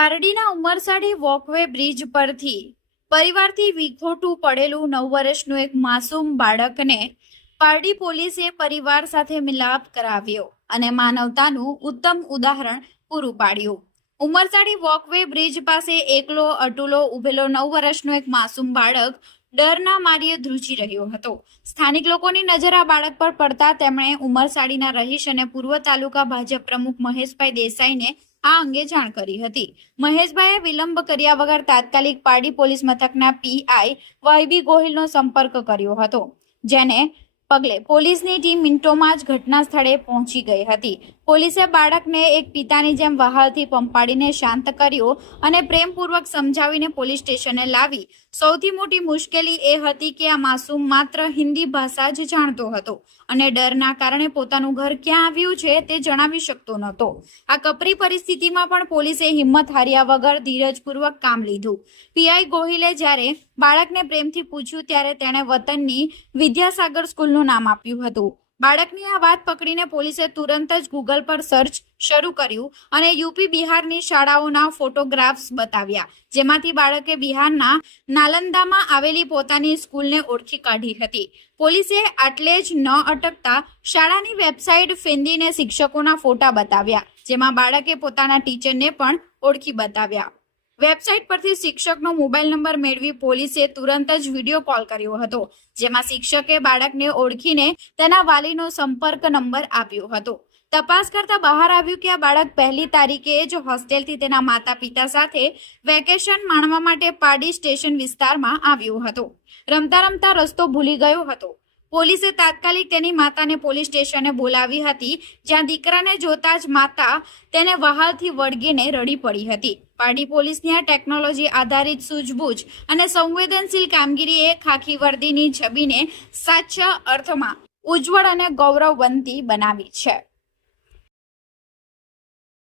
પારડીના Umarsadi walkway bridge પરથી પરિવારથી વિખોટું પડેલું 9 વર્ષનું એક માસૂમ બાળકને પારડી પોલીસે પરિવાર સાથે મિલાપ કરાવ્યો અને માનવતાનું ઉત્તમ ઉદાહરણ પૂરું પાડ્યું। ઉમરસાડી વોકવે બ્રિજ પાસે એકલો અટુલો ઉભેલો 9 વર્ષનો એક માસૂમ બાળક ડરના માર્યે ધ્રુજી રહ્યો હતો। સ્થાનિક લોકોની નજર આ બાળક પર પડતા તેમણે ઉમરસાડીના રહીશ અને પૂર્વ તાલુકા ભાજપ પ્રમુખ મહેશભાઈ દેસાઈને આ અંગે જાણ કરી હતી। મહેશભાઈએ વિલંબ કર્યા વગર તાત્કાલિક પારડી પોલીસ મથકના પીઆઈ વાયબી ગોહિલનો સંપર્ક કર્યો હતો, જેને પગલે પોલીસની ટીમ મિનિટોમાં જ ઘટના સ્થળે પહોંચી ગઈ હતી। પોલીસે બાળકને એક પિતાની જેમ વહાલથી પંપાડીને શાંત કર્યો અને પ્રેમપૂર્વક સમજાવીને પોલીસ સ્ટેશને લાવી। સૌથી મોટી મુશ્કેલી એ હતી કે આ માસૂમ માત્ર હિન્દી ભાષા જ જાણતો હતો અને ડરના કારણે પોતાનું ઘર ક્યાં આવ્યું છે તે જણાવી શકતો નહોતો। આ કપરી પરિસ્થિતિમાં પણ પોલીસે હિંમત હાર્યા વગર ધીરજપૂર્વક કામ લીધું। પીઆઈ ગોહિલે જ્યારે બાળકને પ્રેમથી પૂછ્યું ત્યારે તેણે વતનની વિદ્યાસાગર સ્કૂલનું નામ આપ્યું હતું। બાળકની આ વાત પકડીને પોલીસે તુરંત જ ગૂગલ પર સર્ચ શરૂ કર્યું અને યુપી બિહારની શાળાઓના ફોટોગ્રાફ્સ બતાવ્યા, જેમાંથી બાળકે બિહારના નાલંદામાં આવેલી પોતાની સ્કૂલને ઓળખી કાઢી હતી। પોલીસે આટલે જ ન અટકતા શાળાની વેબસાઇટ ફેંદીને શિક્ષકોના ફોટા બતાવ્યા, જેમાં બાળકે પોતાના ટીચરને પણ ઓળખી બતાવ્યા। વેબસાઇટ પરથી શિક્ષકનો મોબાઈલ નંબર મેળવી પોલીસે તુરંત જ વિડીયો કોલ કર્યો હતો, જેમાં શિક્ષકે બાળકને ઓળખીને તેના વાલીનો સંપર્ક નંબર આપ્યો હતો। તપાસ કરતા બહાર આવ્યું કે આ બાળક 1 તારીખે જ હોસ્ટેલથી તેના માતા પિતા સાથે વેકેશન માણવા માટે પારડી સ્ટેશન વિસ્તારમાં આવ્યો હતો। રમતા રમતા રસ્તો ભૂલી ગયો હતો। પોલીસે તાત્કાલિક તેની માતાને પોલીસ સ્ટેશને બોલાવી હતી, જ્યાં દીકરાને જોતા જ માતા તેને વહાલથી વળગીને રડી પડી હતી। પારડી પોલીસની આ ટેકનોલોજી આધારિત સૂઝબૂઝ અને સંવેદનશીલ કામગીરીએ ખાખી વર્દીની છબીને સાચા અર્થમાં ઉજ્જવળ અને ગૌરવવંતી બનાવી છે।